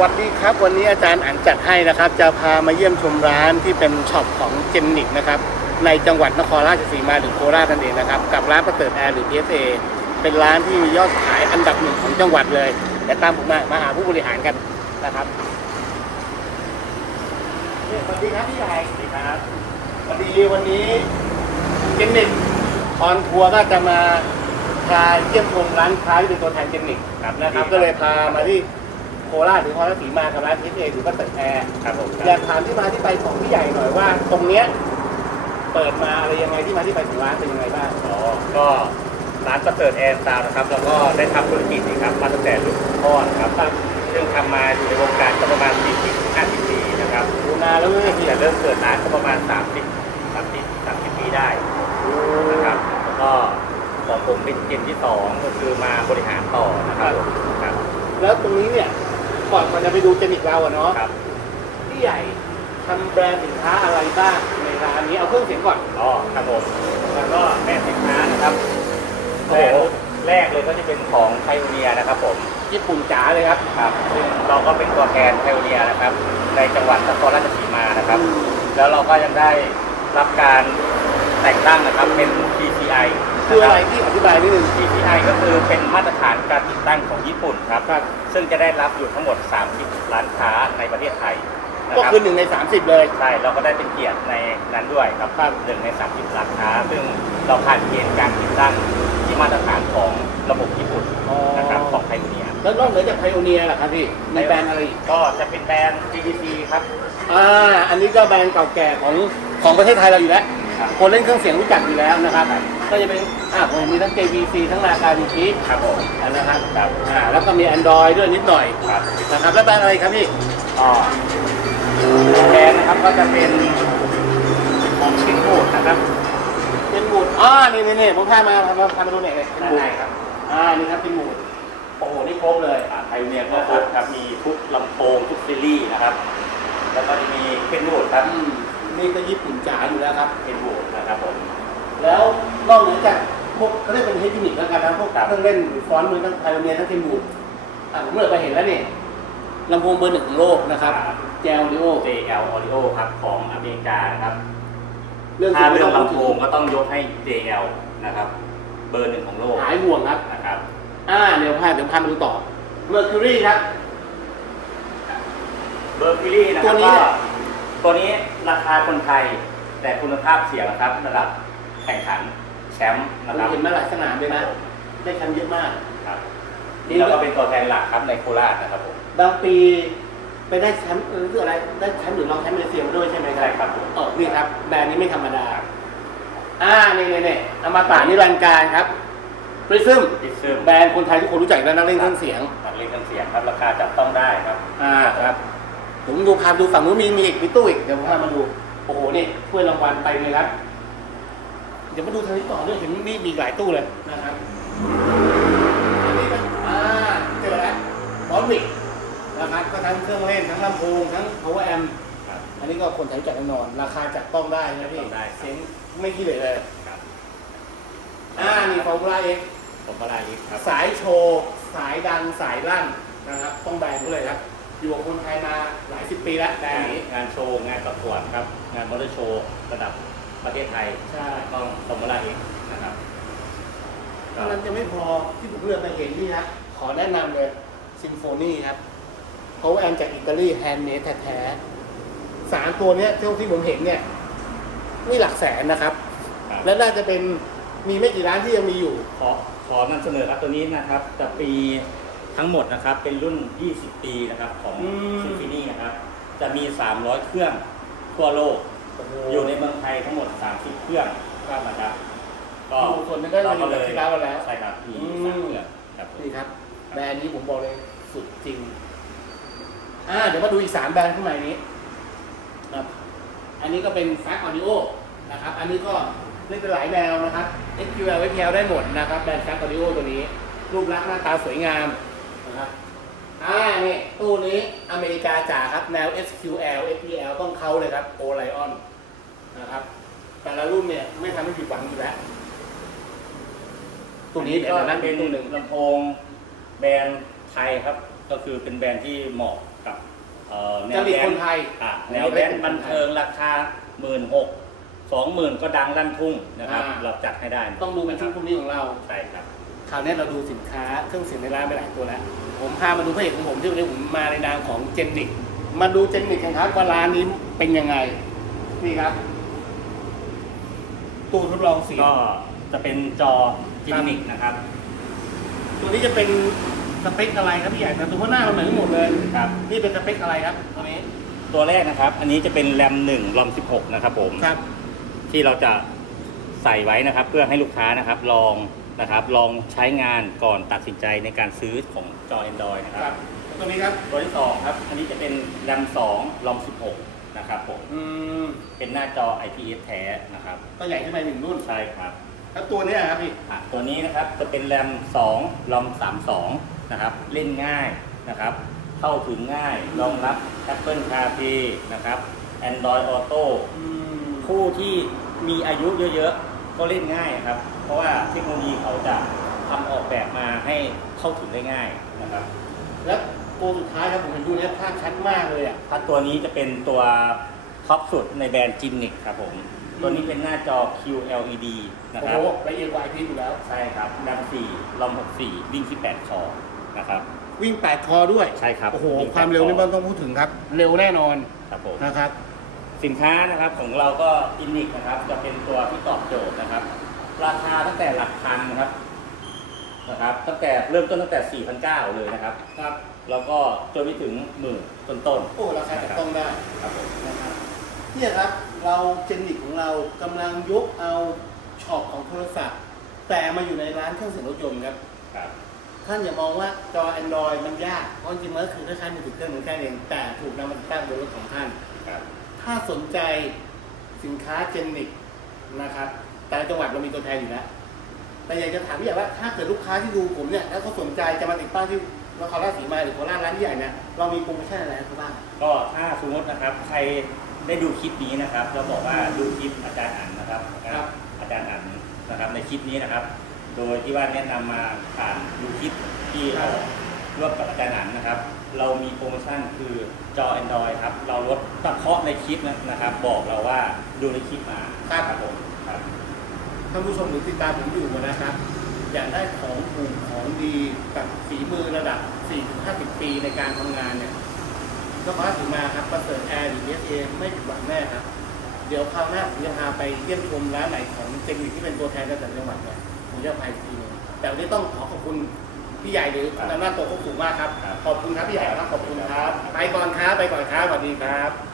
วัสดีครับ วันนี้อาจารย์อันจัดให้นะครับ จะพามาเยี่ยมชมร้านที่เป็นช็อปของเจนนิกนะครับ ในจังหวัดนครราชสีมาหรือโคราชนั่นเองนะครับ กับร้านประเสริฐแอร์หรือ PSA เป็นร้านที่มียอดขายอันดับหนึ่งของจังหวัดเลยเดี๋ยวตามผมมามาหาผู้บริหารกันนะครับเนี่ยสวัสดีครับพี่ใหญ่สวัสดีครับสวัสดีวันนี้เจนนิกออนทัวร์ก็จะมาพาเยี่ยมชมร้านค้าที่เป็นตัวแทนเจนนิกครับนะครับก็เลยพามาที่ โคราชหรือพรศรีมากับร้าน PSA หรือประเสริฐแอร์ครับผมอยากถามที่มาที่ไปของพี่ใหญ่หน่อยว่า ตรงเนี้ยเปิดมาอะไรยังไงที่มาที่ไปของร้านเป็นยังไงบ้างอ๋อก็ร้านประเสริฐแอนซาวนะครับ แล้วก็ได้ทำธุรกิจนี่ครับมาตั้งแต่รุ่นพ่อนะครับซึ่งทำมาอยู่ในวงการก็ประมาณ 40 50 ปีนะครับดูนานแล้วเนี่ยพี่แต่เริ่มเกิดร้านก็ประมาณ 30 30 30 ปีได้ นะครับแล้วก็ของผมเป็นเจนที่2ก็คือมาบริหารต่อนะครับครับแล้วตรงนี้เนี่ย ก่อนก่อนจะไปดูเจนิกเราอะเนาะครับพี่ใหญ่ทำแบรนด์สินค้าอะไรบ้างในร้านนี้เอาเครื่องเสียงก่อนอ๋อครับผมแล้วก็แบรนด์สินค้านะครับแบรนด์แรกเลยก็จะเป็นของไพโอเนียนะครับผมญี่ปุ่นจ๋าเลยครับครับซึ่งเราก็เป็นตัวแทนไพโอเนียนะครับในจังหวัดนครราชสีมานะครับ แล้วเราก็ยังได้รับการแต่งตั้งนะครับเป็น PCI คืออะไรที่อธิบายนิดนึง PCI ก็คือเป็นมาตรฐานการติดตั้งของญี่ปุ่นครับ ครับ ซึ่งจะได้รับอยู่ทั้งหมด 30 ร้านค้าในประเทศไทยนะก็ครับคือหนึ่งใน 30 เลย ใช่ เราก็ได้เป็นเกียรติในนั้นด้วยครับครับ หนึ่งใน 30 ร้านค้า ซึ่งเราผ่านเกณฑ์การติดตั้งที่มาตรฐานของระบบญี่ปุ่นนะครับของไพโอเนียแล้วนอกเหนือจากไพโอเนียล่ะครับพี่มีแบรนด์อะไรอีกก็จะเป็นแบรนด์ GTC ครับ อ่าอันนี้ก็แบรนด์เก่าแก่ของของประเทศไทยเราอยู่แล้ว ครับคนเล่นเครื่องเสียงรู้จักอยู่แล้วนะครับ ก็จะเป็นอ่าผมมีทั้ง JVC ทั้งนาคาดิชิครับผมนะครับครับอ่าแล้วก็มี Android ด้วยนิดหน่อยครับนะครับแล้วแบรนด์อะไรครับพี่ก็แบรนด์นะครับก็จะเป็นของชิคโกดนะครับเป็นหมูดอ่านี่นี่นี่ผมพามาพามาพามาดูหน่อยเลยเป็นด้านหมูในดครับอ่านี่ครับเป็นหมูดโอ้โหนี่ครบเลยไพโอเนียก็ครบครับมีทุกลำโพงทุกซีรีส์นะครับ แล้วก็จะมีเป็นบูดครับอืม นี่ก็ญี่ปุ่นจ๋าอยู่แล้วครับ เป็นบูดนะครับผม แล้วนอกเหนือจากพวกเขาเรียกเป็นเทคนิคแล้วกันนะพวกครับเครื่องเล่นหรือฟอนต์มือทั้งไพโอเนียทั้งเทมบูดอะผมเลือกไปเห็นแล้วนี่ลำโพงเบอร์หนึ่งของโลกนะครับแจลดิโอ JL Audio ครับของอเมริกานะครับเรื่องถ้าที่เรื่องไม่ต้ลำโพพูดงก็ต้องยกให้ JL นะครับ เบอร์หนึ่งของโลถึกงหายห่วงครับนะครับอ่าเดี๋ยวพาเดี๋ยวพามาดูต่อเมอร์คิวรีครับเบอร์คิลี่นะคตัรับวนี้ก็เนี่ย ตัวนี้ราคาคนไทยแต่คุณภาพเสียงนะครับระดับแข่งขันแชมป์ผนะมครับเห็นมาหลายสนามเลยนะ ได้แชมป์เยอะมาก ครับนี่เราก็เป็นตัวแทนหลักครับในโคราชนะครับผมบางปีไปได้แชมป์เออคืออะไร ได้แชมป์หรือรองแชมป์มาเลเซียมาด้วยใช่ไหมครัใช่บครับผมเออนี่ครับ แบรนด์นี้ไม่ธรรมดา อ่านี่นี่นี่อมาตานิรันดร์การครับปริซึมดิซึมแบรนด์คนไทยทุกคนรู้จักอยู่แล้วนักเล่นเครื่องเสียงนักเล่นเครื่องเสียงครับราคาจับต้องได้ครับ อ่าครับ ผมดูพาไปดูฝั่งนู้นมีมีอีกมีตู้อีกเดี๋ยวผมพามาดูโอ้โหนี่ถ้วยรางวัลไปเลยครับเดี๋ยวมาดูทางนี้ต่อด้วยเห็นมีมีอีกหลายตู้เลยนะครับอันนี้นะอ่าเจอแล้วบอลวิกนะครับก็ทั้งเครื่องเล่นทั้งลำโพงทั้ง power amp ครับอันนี้ก็คนไทยรู้จักแน่นอน ราคาจับต้องได้นะพี่จับต้องได้ครับ เสียงไม่ขี้เหร่เลยครับอ่านี่ฟอร์มูล่าเอ็ก ผมก็ได้ลิฟครับ สายโชว์ สายดังสายลั่นนะครับ ต้องแบรนด์เขาเลยครับ อยู่กับคนไทยมาหลายสิบปีแล้วแบรนงาด์นนี้ งานโชว์งานประกวดครับ งานมอเตอร์โชว์ระดับประเทศไทยใช่ ต้องสมมติเองนะครับเท่านั้นจะไม่พอที่ผมเลือกมาเห็นนี่ครับขอแนะนำเลยซิมโฟนีครับเขาแอนจากอิตาลีแฮนด์เมดแท้ๆสามตัวเนี้ยเท่าที่ผมเห็นเนี่ยนี่หลักแสนนะครับ ครับและน่าจะเป็นมีไม่กี่ร้านที่ยังมีอยู่ ขอขอนำเสนอครับตัวนี้นะครับ จะปี ทั้งหมดนะครับเป็นรุ่น 20 ปีนะครับของอืม ซิมฟินี่นะครับจะมี 300 เครื่องทั่วโลกอยู่ในเมืองไทยทั้งหมด 30 เครื่องครับนะครับก็อยู่ส่วนหนึงก็อยู่กับที่ร้านเราแล้ว ใช่ครับมีอืม สามเครื่องครับผม นี่ครับ แบรนด์นี้ผมบอกเลยสุดจริง อ่า เดี๋ยวมาดูอีกสามแบรนด์ข้างในนี้ครับ อันนี้ก็เป็นแฟกออดิโอนะครับ อันนี้ก็เล่นเป็นหลายแนวนะครับ SQL SPL ได้หมดนะครับ แบรนด์แฟกออดิโอตัวนี้ รูปลักษณ์หน้าตาสวยงาม นะครับอ่านี่ตู้นี้อเมริกาจ๋าครับแนว SQL SPL ต้องเขาเลยครับ o l i o n นะครับแต่ละรุ่นเนี่ยไม่ทำให้ผิดหวังอยู่แล้วตัวนี้เดี๋ยวก็เรานั่งเป็เป็นนตู้หนึ่งลำโพงแบรนด์ไทยครับ ก็คือเป็นแบรนด์ที่เหมาะกับเอ่อแนจวริตแดคนนไทย อะแนวแดนบันเทิงราคาหมื่นหกสองหมื่นก็ดังลั่นทุ่งนะครับ อ่า เราจัดให้ได้ต้องดูเป็นชุดพวกนี้ของเรา ใช่ครับ คราวนี้เราดูสินค้าเครื่องเสียงในร้านไปหลายตัวแล้ว ผมพามาดูพระเอกของผมที่วันนี้ผมมาในนามของเจนนิกมาดูเจนนิกกันครับว่าร้านนี้เป็นยังไง นี่ครับ ตู้ทดลองเสียง ก็จะเป็นจอจินิกนะครับ ตัวนี้จะเป็นสเปคอะไรครับพี่ใหญ่แต่ตัวหน้ามันเหมือนกันหมดเลยครับ นี่เป็นสเปคอะไรครับตัวนี้ตัวแรกนะครับ อันนี้จะเป็นแรมหนึ่งรอมสิบหกนะครับผม ครับ ที่เราจะใส่ไว้นะครับ เพื่อให้ลูกค้านะครับ ลอง นะครับลองใช้งานก่อนตัดสินใจในการซื้อของจอ Android นะคครัรับบตัวนี้ครับ ตัวที่สองครับ อันนี้จะเป็นแรมสองรอมสิบหกนะครับผม อืมเป็นหน้าจอ IPS แท้นะครับ ก็ใหญ่ขึ้นไปหนึ่งรุ่น ใช่ครับแล้วตัวเนี้ยครับพี่อะตัวนี้นะครับจะเป็นแรม2รอม32 นะครับ เล่นง่ายนะครับ เข้าถึงง่าย รองรับ Apple CarPlay นะครับ Android Auto อืม ผู้ที่มีอายุเยอะๆ ก็เล่นง่ายครับ เพราะว่าเทคโนโลยีเขาจะทำออกแบบมาให้เข้าถึงได้ง่ายนะครับ แล้วตัวสุดท้ายครับผมเห็นดูเนี้ยภาพชัดมากเลยอะถ้าตัวนี้จะเป็นตัวท็อปสุดในแบรนด์จินนิกครับผม ตัวนี้เป็นหน้าจอ QLED นะโอ้ครับโหละเอียดกว่าไอพีอยู่แล้ว ใช่ครับแรม4รอม64 วิ่งที่8คอ นะครับ วิ่งแปดคอด้วย ใช่ครับ โอ้โหวิ่งแปดความเร็วนี่คไม่อต้องพูดถึงครับ เร็วแน่นอน ครับผม นะครับ สินค้านะครับของเราก็อินนิกนะครับ จะเป็นตัวที่ตอบโจทย์นะครับ ราคาตั้งแต่หลักพันนะครับนะครับ ตั้งแต่เริ่มต้นตั้งแต่ 4,900 เลยนะครับ ครับแล้วก็จนไปถึงหมื่นต้นโอ้ราคาจับต้องได้ๆครับผม นะครับเนี่ยครับเราเจนนิกของเรากำลังยกเอาช็อปของโทรศัพท์แต่มาอยู่ในร้านเครื่องเสียงรถยนต์ครับ ครับ ท่านอย่ามองว่าจอ Android มันยาก เพราะจริงๆมันก็คือคล้ายๆมือถือเครื่องเหมือนกันเองแต่ถูกนำมาติดตั้งบนรถของท่าน ครับ ถ้าสนใจสินค้าเจนนิกนะครับแต่ละจังหวัดเรามีตัวแทนอยู่แล้ว แต่อยากจะถามพี่ใหญ่ว่าถ้าเกิดลูกค้าที่ดูผมเนี่ยแล้วเขาสนใจจะมาติดตั้งที่นครราชสีมาหรือโคราชร้านใหญ่เนี่ยเรามีโปรโมชั่นอะไรให้เขาบ้าง ก็ถ้าสมมตินะครับใครได้ดูคลิปนี้นะครับแล้วบอกว่าดูคลิปอาจารย์อันนะครับครับ อาจารย์อันนะครับในคลิปนี้นะครับ โดยที่ว่าแนะนำมาผ่านดูคลิปที่เราร่วมกับอาจารย์อันนะครับ เรามีโปรโมชั่นคือจอ Android ครับ เราลดเฉพาะในคลิปนะครับ บอกเราว่าดูในคลิปมาครับครับ ผมครับ ท่านผู้ชมหรือติดตามผมอยู่นะครับ อยากได้ของถูกของดีกับฝีมือระดับ 4-50 ปีในการทำงานเนี่ยก็ขอให้ถึงมาครับประเสริฐแอร์หรือเอสเอไม่ผิดหวังแน่ครับ เดี๋ยวคราวหน้าผมจะพาไปเยี่ยมชมร้านไหนของเจนนิกที่เป็นตัวแทนในแต่ละจังหวัดเนี่ยผมจะพาอีกทีหนึงแต่วันนี้ต้องขอขอบคุณ พี่ใหญ่หรือคุณอำนาจโตขอบคุณมากครับครับ ขอบคุณครับพี่ใหญ่ครับขอบคุณครับ ไปก่อนครับไปก่อนครับสวัสดีครับ